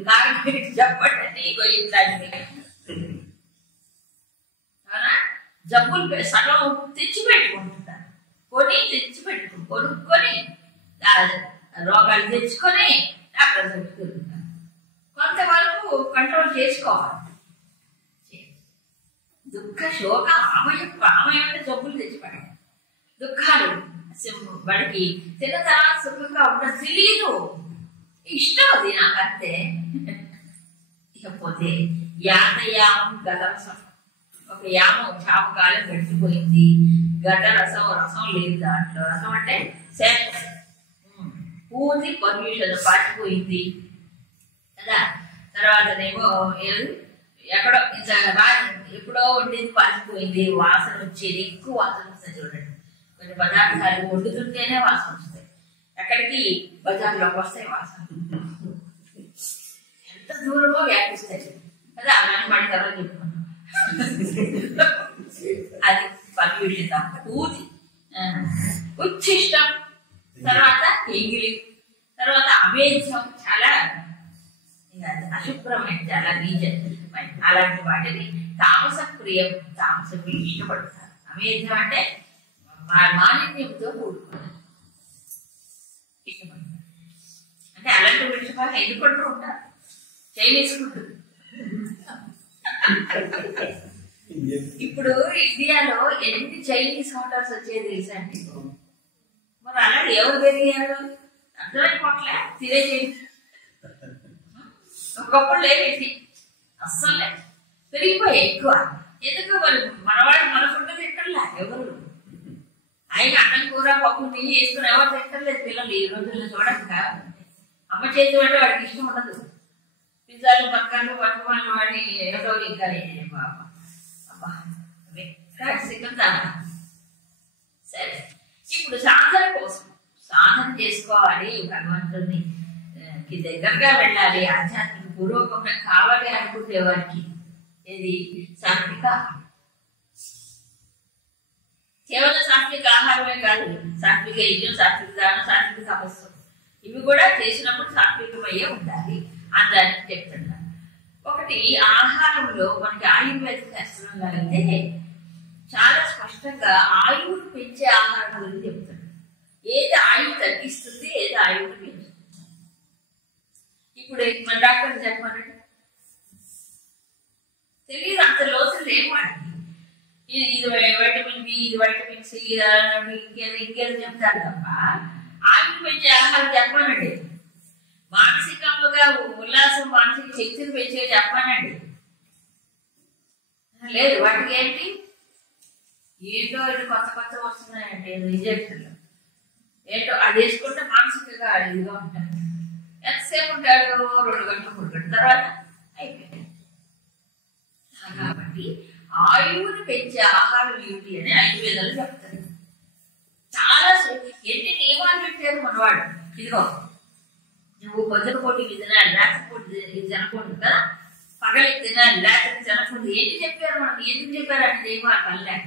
కారణం చెప్పండి. అవునా? జబ్బులు సగం తెచ్చి పెట్టుకుంటున్నారు, కొనుక్కొని రోగాలు తెచ్చుకొని డాక్టర్ చెప్తున్నారు. కొంతవరకు కంట్రోల్ చేసుకోవాలి. దుఃఖ శోక ఆమయం అంటే జబ్బులు తెచ్చిపెట్టాలి. దుఃఖాలు వాడికి తిన్న తర్వాత సుఖంగా ఉండదు, తెలియదు, ఇష్టం అది నాకంతే. ఇకపోతే యాతయామం గతరసం. ఒక యామం చాపకాలం గడిచిపోయింది, గత రసం లేదు దాంట్లో. రసం అంటే పూర్తి పొల్యూషన్ పాటిపోయింది కదా. తర్వాతనేమో ఎక్కడో ఎప్పుడో వండింది పాటిపోయింది, వాసన వచ్చేది, ఎక్కువ వాసన వస్తుంది. చూడండి, కొన్ని పదార్థాలు వండుతుంటేనే వాసన వస్తాయి. ఎక్కడికి? బజార్లోకి వస్తాయి వాసన. ఎంత దూరమో వ్యాపిస్తాయి కదా. అలాంటి మాట తర్వాత చెప్పుకున్నాం. అది పల్యూషితం, పూతి, ఉచ్ఛిష్టం, తర్వాత ఎంగిలి, తర్వాత అమేధ్యం, చాలా అశుభ్రమైన, చాలా నీచమైన. అలాంటి వాటిని తామస ప్రియం, తామసకులు ఇష్టపడతారు. అమేధ్యం అంటే మాలిన్యంతో కూడుకున్నారు, ఇష్టపడతారు. అంటే అలాంటి విషయాలు ఎందుకుంటూ ఉంటారు. Chinese food. ఇప్పుడు ఇండియాలో ఎన్ని చైనీస్ హోటల్స్ వచ్చేది తెలుసా అండి? మరి అలాంటి ఎవరు పెరిగారు అర్థమైపోట్లే. తినేది ఒకప్పుడు లేవేంటి, అస్సలు లేదు, పెరిగిపోయాయి ఎక్కువ. ఎందుకు? మరి మనవాడు మన ఫుడ్ తింటలే ఎవరు. ఆయన అన్నం కూర పప్పు తిని వేసుకుని ఎవరు తింటలేదు పిల్లలు ఈ రోజుల్లో. చూడక అమ్మ చేతి అంటే వాడికి ఇష్టం ఉండదు. పిజ్జాలు, పక్కలు, పట్టుకోని వాడి ఏదో ఇంకా బాబా అబ్బా సరే. ఇప్పుడు సాధన కోసం సాధన చేసుకోవాలి, భగవంతుడిని దగ్గరగా వెళ్ళాలి, ఆధ్యాత్మిక పూర్వకంగా కావాలి అనుకుంటే వారికి ఇది సాత్విక. కేవలం సాత్విక ఆహారమే కాదు, సాత్విక యజ్ఞం, సాత్విక దానం, సాత్విక తపస్సు, ఇవి కూడా చేసినప్పుడు సాత్వికమయ్యే ఉండాలి అని దానికి చెప్తున్నారు. ఒకటి, ఆహారంలో మనకి ఆయుర్వేద శాస్త్రంలో అయితే చాలా స్పష్టంగా ఆయువును పెంచే ఆహారం గురించి చెప్తాడు. ఏది ఆయువు తగ్గిస్తుంది, ఏది ఆయువును పెంచుతుంది. ఇప్పుడు మన డాక్టర్ చెప్పానంటే తెలియదు, అంత లోతులు ఏం వాడికి. ఇది వైటమిన్ బి, ఇది వైటమిన్ సి, ఇంకేదో చెప్తారు తప్ప ఆయువు పెంచే ఆహారం చెప్పానండి. మానసికంగా ఉల్లాసం, మానసిక శక్తిని పెంచే చెప్పానండి. లేదు, వాటికి ఏంటి ఏంటో ఇది కొత్త కొత్త వస్తున్నాయంటే ఇంజక్షన్లు ఏంటో అది వేసుకుంటే మానసికంగా ఇదిగా ఉంటారు. ఎంతసేపు ఉంటాడు? 2 గంటలు 3 గంటల తర్వాత అయిపోయింది. కాబట్టి ఆయువుని పెంచే ఆహారం ఏమిటి అని ఆయుర్వేదాలు చెప్తారు. చాలా ఎన్ని నియమాలు పెట్టారు మనవాడు. ఇదిగో నువ్వు పొద్దున పూట ఇది తినాలి, రాత్రి పూట ఇది తినకూడదు కదా, పగలి తినాలి, రాత్రి తినకూడదు. ఏంటి చెప్పారు మనకి? ఎందుకు చెప్పారు అంటే నియమాలు పనిలేక.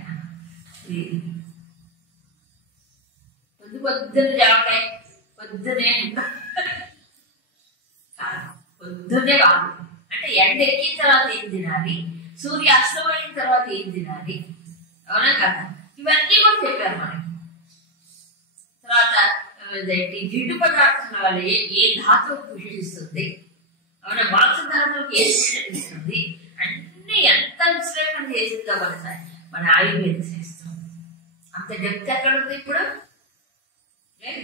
పొద్దునే జామకాయ, పొద్దునే పొద్దున్నే కాదు, అంటే ఎండ ఎక్కిన తర్వాత ఏం తినాలి, సూర్య అస్తమైన తర్వాత ఏం తినాలి, అవునా కదా, ఇవన్నీ కూడా చెప్పారు మనకి. తర్వాత జిడ్డు పదార్థాల వల్ల ఏ ధాతువు పుష్టిస్తుంది, అవునా, మాంస ధాతువుకి ఏ పుష్టిస్తుంది, అన్ని ఎంత విశ్లేషణ చేసిందో మన ఆయుర్వేద శాస్త్రం. అంత డెప్త్ ఎక్కడ ఉంది ఇప్పుడు?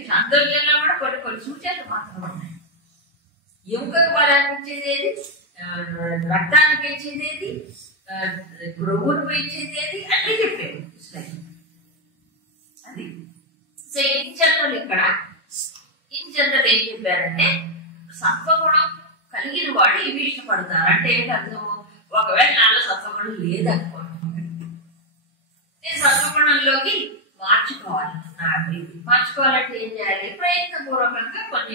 చాంద్రోగ్యంలో కూడా కొన్ని కొన్ని సూచనలు మాత్రం ఉన్నాయి. ఎముకకు బలాన్ని ఇచ్చేది ఏది, రక్తాన్ని పెంచేది ఏది, గ్రొవ్వును పెంచేది ఏది, అన్నీ చెప్పారు అది. సో ఇన్ జనరల్ ఇక్కడ ఏం చెప్పారంటే, సత్వగుణం కలిగిన వాడు ఇవి ఇష్టపడతారు. అంటే ఏంటి అర్థం? ఒకవేళ నాలో సత్వగుణం లేదనుకోండి, నేను సత్వగుణంలోకి మార్చుకోవాలంటే ఏం చేయాలి? ప్రయత్నపూర్వకంగా కొన్ని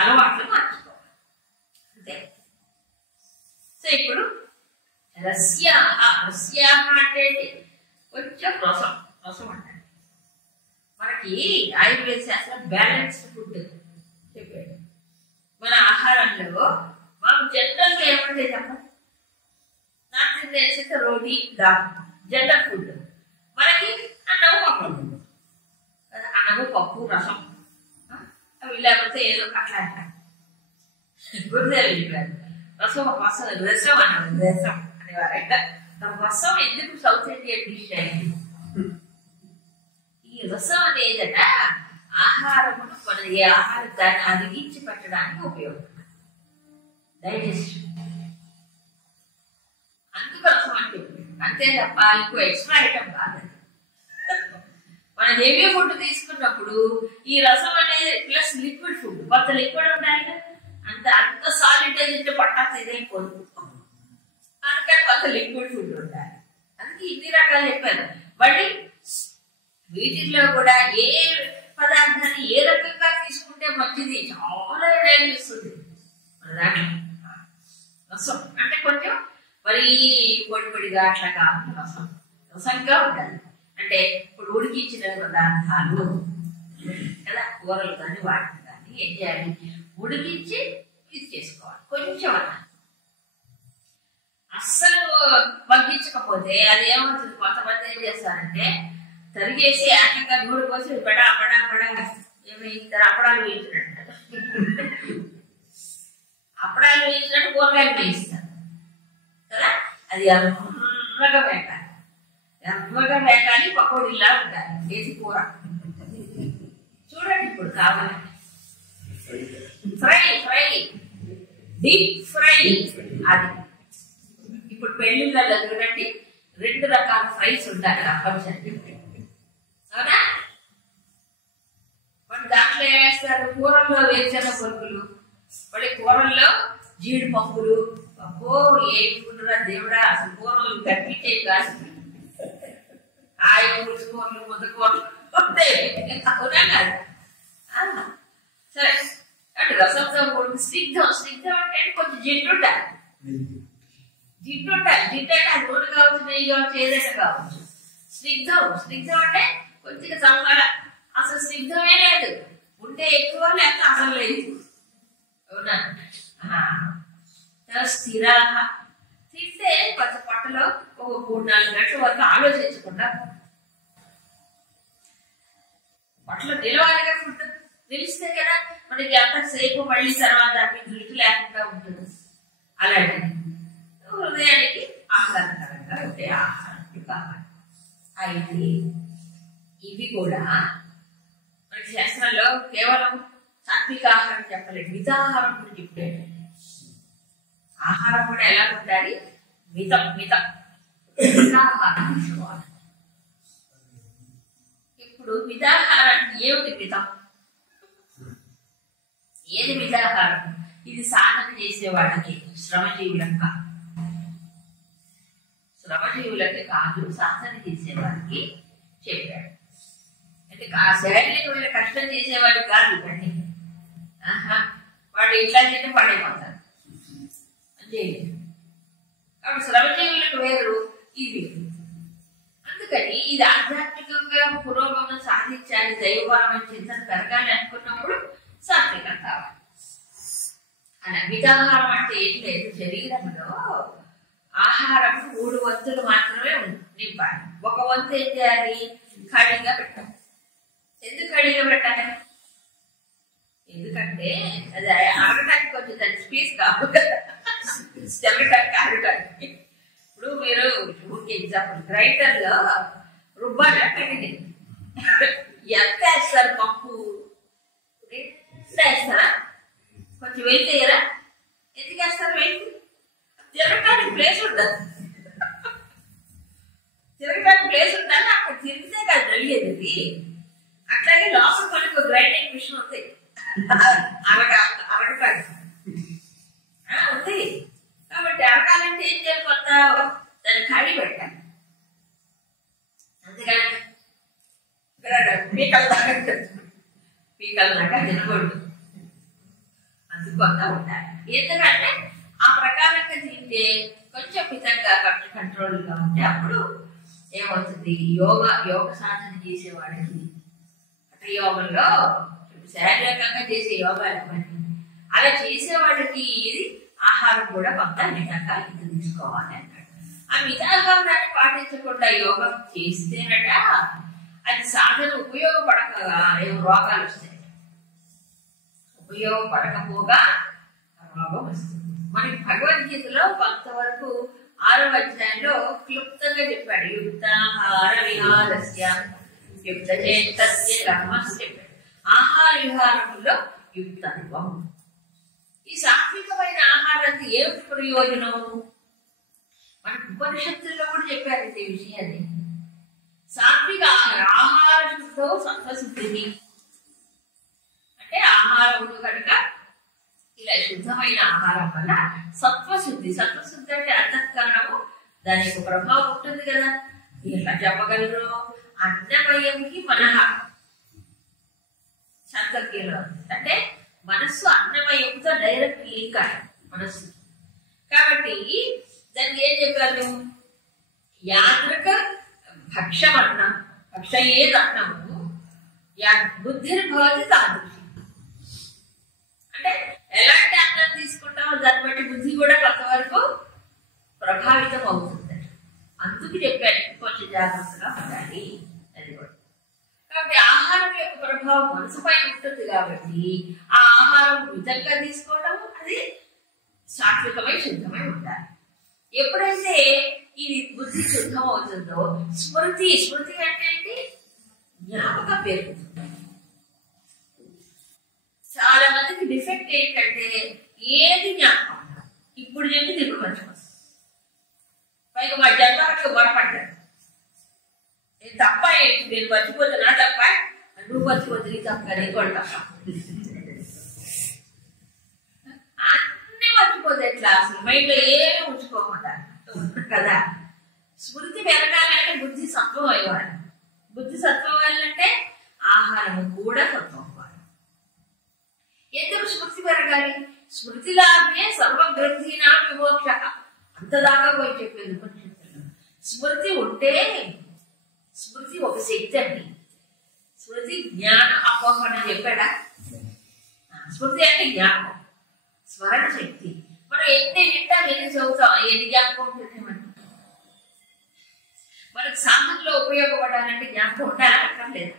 అలవాట్లు మార్చుకోవాలి, అంతే. సో ఇప్పుడు రస్యాహ అంటే కొంచెం రసం అంటే మనకి ఆయుర్వేద శాస్త్రం బ్యాలెన్స్డ్ ఫుడ్ చెప్పాడు. మన ఆహారంలో మనం జనరల్గా ఏమంటే చెప్పండి, నాకు తెలిసి రోటీ దాల్ జనరల్ ఫుడ్. మనకి అన్నము పప్పు రసం అవి లేకపోతే ఏదో అట్లా గురుదేవులు చెప్పారు. రసం అనేవారంట. రసం ఎందుకు సౌత్ ఇండియన్ డిష్ అయింది? ఈ రసం అనేదట ఆహారమును మన ఏ ఆహారాన్ని అరిగించి పెట్టడానికి ఉపయోగపడుతుంది, డైజెషన్. అందుకు రసం అంటే అంతే తప్ప ఇంకో ఎక్స్ట్రా ఐటమ్ కాదు. మనం హెవీ ఫుడ్ తీసుకున్నప్పుడు ఈ రసం అనేది ప్లస్ లిక్విడ్ ఫుడ్, కొంత లిక్విడ్ ఉండాలి, అంత సాలిడ్ తింటే పట్టాస్ ఇదైపోదు, అందుకని కొంత లిక్విడ్ ఫుడ్ ఉండాలి. అందుకే ఇన్ని రకాలు చెప్పారు. మళ్ళీ వీటిల్లో కూడా ఏ పదార్థాన్ని ఏ రకంగా తీసుకుంటే మంచిది చాలా ఇస్తుంది మన దాంట్లో. రసం అంటే కొంచెం మరీ పొడిగా అట్లా కావాలి, రసంగా ఉండాలి. అంటే ఇప్పుడు ఉడికించిన పదార్థాలు కదా, కూరలు కానీ వాటిని కానీ ఏం చేయాలి? ఉడికించి ఇది చేసుకోవాలి కొంచెం అన్న. అస్సలు మగ్గించకపోతే అది ఏమవుతుంది? కొంతమంది ఏం చేస్తారంటే తరిగేసి ఏకంగా నూనె పోసి బడా ఇద్దరు అప్పడాలు వేయించినట్టు కూరగాయలు వేయిస్తారు కదా. అది ఎర్రగా వేగాలి, పకోడీలా ఉండాలి, వేసి కూర చూడండి. ఇప్పుడు కావాలి ఫ్రై డీప్ ఫ్రై. అది ఇప్పుడు పెళ్లిళ్ళలో చూడండి 2 రకాల ఫ్రైస్ ఉంటాయి కంపల్సరీ, అవునా? మరి దాంట్లో ఏమేస్తారు? కూరల్లో వేరుశనగ పలుకులు, మళ్ళీ కూరల్లో జీడిపప్పులు. అబ్బో ఏం కూరరా దేవుడా, అసలు కూరలు కట్టించే కాదు. ఆయుర్వేద కూరలు ముద్దకూరలు ఉంటాయి, అవునా కాదు? సరే అంటే రసంతో స్నిగ్ధం అంటే కొంచెం జిడ్డు ఉండాలి. జిడ్డు అంటే అది నూనె కావచ్చు, నెయ్యి కావచ్చు, ఏదైనా కావచ్చు. స్నిగ్ధం అంటే కొద్దిగా చల్లగా, అసలు స్నిగ్ధమే లేదు, ఉంటే ఎక్కువ లేక అసలు లేదు, అవునా? స్థిరా తింటే కొంచెం పట్టలో ఒక 3-4 గంటల వరకు ఆలోచించకుండా పట్టలో నిలవాలిగా ఫుడ్ తెలిస్తే కదా మనకి అంతసేపు మళ్ళీ తర్వాత దాన్ని దృష్టి లేకుండా ఉంటుంది. అలాంటి హృదయానికి ఆహ్లాదకరంగా ఉండే ఆహారం కావాలి. అయితే ఇవి కూడా మనకి శాస్త్రంలో కేవలం సాత్విక ఆహారం చెప్పలేదు, మితాహారం కూడా చెప్పాడు. ఆహారం కూడా ఎలా ఉండాలి? మితాహారం తీసుకోవాలి. ఇప్పుడు మితాహారానికి ఏమిటి మితం? ఏది మితాహారం? ఇది సాధన చేసేవాళ్ళకి, శ్రమజీవులకు కాదు, సాధన చేసేవాడికి చెప్పాడు. అంటే శారీరకమైన కష్టం చేసేవాడికి కాదు ఇవన్నీ. వాడు ఇట్లా చేస్తే పడైపోతారు అంటే. కాబట్టి శ్రమజీవులకు వేరు, ఇది వేరు. అందుకని ఇది ఆధ్యాత్మికంగా పురోగమనం సాధించాలి, దైవపరమైన చింతన పెరగాలి అనుకున్నప్పుడు సాత్వికం కావాలి. అలా మితాహారం అంటే ఏం లేదు. శరీరంలో ఆహారం 3 వంతులు మాత్రమే నింపాలి. 1 వంతు ఏం చేయాలి? ఖాళీగా పెట్టాలి. ఎందుకు ఖాళీగా పెట్టాలి? ఎందుకంటే అది అరగటానికి కొంచెం దాని స్పేస్ కాదు కదా, జరగటానికి అరగటానికి. ఇప్పుడు మీరు ఎగ్జాంపుల్ గ్రైండర్ లో రుబ్బాగా పెరిగింది, ఎంత వేస్తారు? పప్పు వేస్తారా? కొంచెం వెళ్తేయరా? ఎందుకు వేస్తారు? వెళ్తే తిరగటానికి ప్లేస్ ఉండదు. తిరగటానికి ప్లేస్ ఉండాలి, అక్కడ తిరిగితే కాదు జరిగేది. అట్లాగే లోపల మనకు గ్రైండింగ్ మిషన్ ఉంది, అరగటానికి ఉంది. కాబట్టి అరగాలంటే ఏం చేయాలి? కొత్త దాన్ని ఖాళీ పెట్టాలి. అందుకని పీకల దాకా తినకూడదు, అందుకొంత ఉండాలి. ఎందుకంటే ఆ ప్రకారంగా తింటే కొంచెం మితంగా కంట్రోల్గా ఉంటే అప్పుడు ఏమవుతుంది? యోగ సాధన చేసేవాడికి అటు యోగంలో శారీరకంగా చేసే యోగాలు అలా చేసేవాడికి ఆహారం కూడా కొంత మితంగా ఇది తీసుకోవాలి అన్నాడు. ఆ మితాహారాన్ని పాటించకుండా యోగం చేస్తేనట అది సాధన ఉపయోగపడక రోగాలు వస్తాయి. ఉపయోగపడకపోగా రోగం వస్తుంది. మనకి భగవద్గీతలో కొంతవరకు 6వ అధ్యాయంలో క్లుప్తంగా చెప్పాడు. యుక్తాహార విహారస్య యుక్తచేతస్య కర్మస్య చెప్పాడు. ఆహార విహారంలో యుక్తత్వం. ఈ సాత్వికమైన ఆహారానికి ఏమిటి ప్రయోజనం? మనకు ఉపనిషత్తుల్లో కూడా చెప్పారు ఈ విషయాన్ని. సాత్విక ఆహార శుద్ధో సత్వశుద్ధిని అంటే ఆహారం కనుక ఇలా శుద్ధమైన ఆహారం వల్ల సత్వశుద్ధి. సత్వశుద్ధి అంటే అంతఃకరణము, దాని యొక్క ప్రభావం ఉంటుంది కదా. ఎలా చెప్పగలరు? అన్నమయంకి మనః శాంతజ్ఞలో అంటే మనస్సు అన్నమయంతో డైరెక్ట్ లింక్ మనస్సు. కాబట్టి దానికి ఏం చెప్పారు? యాదృక భక్షమన్నం భక్షయేదన్నము బుద్ధిర్భవతి తాదృశి. అంటే ఎలాంటి అన్నం తీసుకుంటామో దాన్ని బట్టి బుద్ధి కూడా కొంతవరకు ప్రభావితం అవుతుంది. అందుకు చెప్పాను కొంచెం జాగ్రత్తగా ఉండాలి అది కూడా. కాబట్టి ఆహారం యొక్క ప్రభావం మనసు పైన ఉంటుంది కాబట్టి ఆ ఆహారం మితంగా తీసుకోవడం అది సాత్వికమై శుద్ధమై ఉండాలి. ఎప్పుడైతే ఇది బుద్ధి శుద్ధం అవుతుందో స్మృతి అంటే ఏంటి? జ్ఞాపకం పెరుగుతుంది. చాలా మందికి డిఫెక్ట్ ఏంటంటే ఏది జ్ఞాపకం ఇప్పుడు చెప్పి తిరుగు మర్చిపోతుంది. పైగా మా జన్మకు బలపడ్డాడు. నేను తప్ప ఏంటి? నేను మర్చిపోతున్నా తప్ప, నువ్వు మర్చిపోతుంది తప్ప, నేను కూడా తప్ప. అన్నీ మర్చిపోతే ఎట్లా? అసలు మైండ్లో ఏమీ ఉంచుకోకుండా కదా. స్మృతి పెరగాలంటే బుద్ధి సత్వం అయ్యాలి. బుద్ధి సత్వం అవ్వాలంటే ఆహారం కూడా సత్వం అవ్వాలి. ఎందుకు స్మృతి పెరగాలి? స్మృతి లాభే సర్వగ్రంథినా విమోక్ష. అంతదాకా పోయి చెప్పేది ఉపనిషత్తులు. స్మృతి ఉంటే స్మృతి ఒక శక్తి అండి. స్మృతి జ్ఞాన అపోహణ చెప్పాడా? స్మృతి అంటే జ్ఞాపకం, స్మరణ శక్తి. మనం ఎన్ని వింటాం, ఎన్ని చదువుతాం, ఎన్ని జ్ఞాపకం ఉంటుంది మనకు సాధనలో ఉపయోగపడాలంటే జ్ఞాపకం ఉండాలా? అక్కర్లేదు.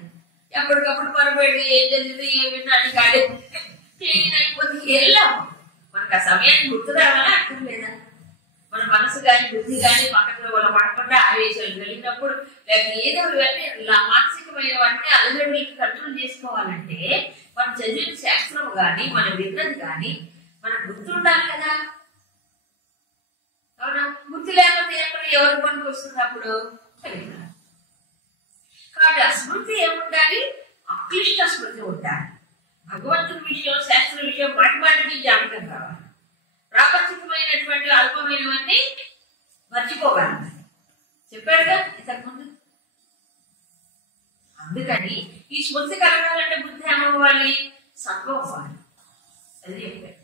ఎప్పటికప్పుడు పొరపాటు ఏం జరిగింది ఏం విన్నా అని కాదు క్లీన్ అయిపోతే వెళ్ళాం. మనకు ఆ సమయాన్ని గుర్తు రావాలా? అక్కర్లేదా? మన మనసు కానీ బుద్ధి కానీ పక్కన వాళ్ళ పడకుండా ఆవేశాలు కలిగినప్పుడు లేక ఏదో ఇవన్నీ మానసికమైనవన్నీ అలజడులకి కంట్రోల్ చేసుకోవాలంటే మనం చదివిన శాస్త్రం కానీ మనం విన్నది కానీ మనకు గుర్తుండాలి కదా. అవునా? గుర్తు లేకపోతే ఎక్కడ ఎవరి పనికి వస్తున్నప్పుడు కాబట్టి ఆ స్మృతి ఏముండాలి? అక్లిష్ట స్మృతి ఉండాలి. భగవంతుని విషయం శాస్త్ర విషయం మాటిమాటికి జ్ఞాపకం కావాలి. ప్రాపంచికమైనటువంటి అల్పమైనవన్నీ మర్చిపోగలం చెప్పాడుగా ఇంతకుముందు. అందుకని ఈ స్మృతి కలగాలంటే బుద్ధి ఏమవ్వాలి? సత్వం అవ్వాలి. అది చెప్పాడు.